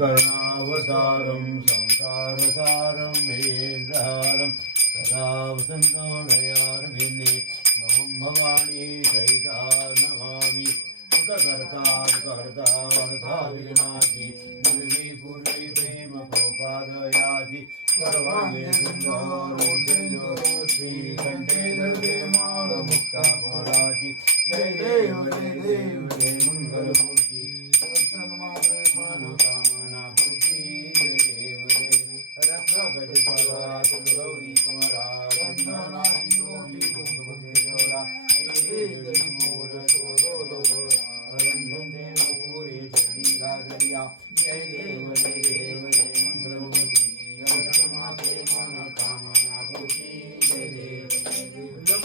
करुणावतारं संसारसारं हेन्द्रहारं सदा वसन्तो भवानी सहिता नमामि प्रेम सुन्दरो श्रीकण्ठे द्रव्ये मालमुक्ता जय देव जय देव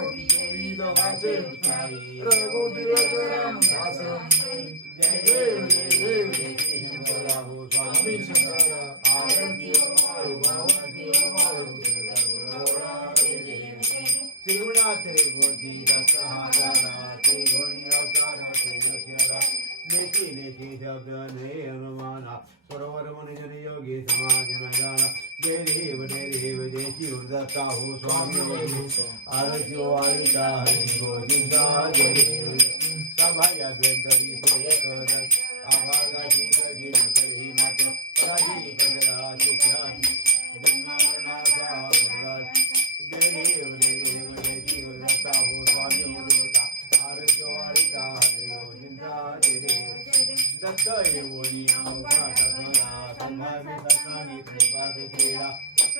सत्तोरी देवी दोघाचे उच्चारी रघुपति राम दासन जय देव जय देव जय श्री शंकरा हो स्वामी शंकरा आरती ओ वारो आरती ओ वारो कर्पूर गौरा देवी त्रिगुणाचे गोटी दत्तहारा त्रिगुणी अवतारा त्रियशरा नेती नेती शब्द ने अनुमाना सरोवर मुनि जन योगी समाजन जाना जय देव जय दत्ता हो, स्वामी आरती ओ आरिता, हरि गोविंदा जय। सभाया बेंदरी सोय कर आभागाची कधी नकरी मात। पराजी पगला चित्यान जन्मरणाचा मुराज जय देव जय देव जय शिव दत्ता हो, स्वामी देवता। आरती आरिता, हरि गोविंदा जय। दत्त येवोनी अवघात कला संभावी सत्सांगी प्रेमात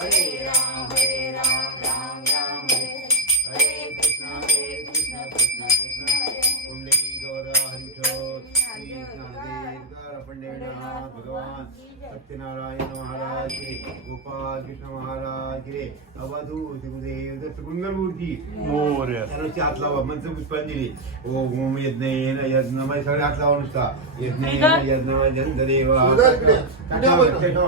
Hey. भगवान सत्यनारायण महाराज की गोपाल कृष्ण महाराज की अवधूत गुरुदेव दत्त मंगलमूर्ती मोर्य त्यानुसार हात लावा मंत्र पुष्पांजली ओम यज्ञेन यज्ञ म्हणजे सगळे हात लावा नुसता यज्ञेन यज्ञ जंधदेवा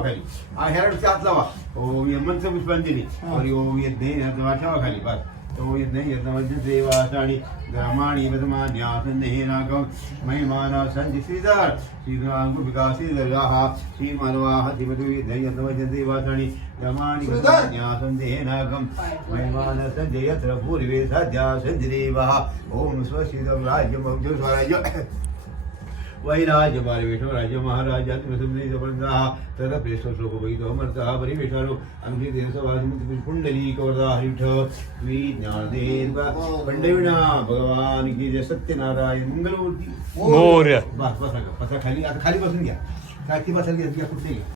खाली हा ह्या हात लावा ओम मंत्र पुष्पांजली हरि ओम यज्ञ ठेवा खाली बस. യജ്ഞവഞ്ചദേവാസാണി ഗ്രാമാണി പദമാന്യാസന്ദേഹിനാകം മഹിമാനാ സന്തി ശ്രീധർ ശ്രീഗ്രാങ്കു വികാസിതരാഹ ശ്രീമനവാഹ ശ്രീമതുദേവാസാണി ഗ്രാമാണി പദമാന്യാസന്ദേഹിനാകം മഹിമാന സഞ്ജയത്ര ഭൂരിവേസാധ്യാസന്തിരേവ ഓം സ്വശീതം രാജ്യം സ്വരാജ്യം वैराज बालवेश राज महाराज आत्मसमृद्धपदा तर प्रेष्ठ श्लोक वैद मर्ता परिवेशारो अंगी देशवासी कुंडली कवरदा हरिठ मी ज्ञानदेव पंडविणा भगवान की जय सत्यनारायण मंगलमूर्ती। मोर्य। बस बसा बसा खाली खाली बसून घ्या। काय ती बसायला घ्या कुठे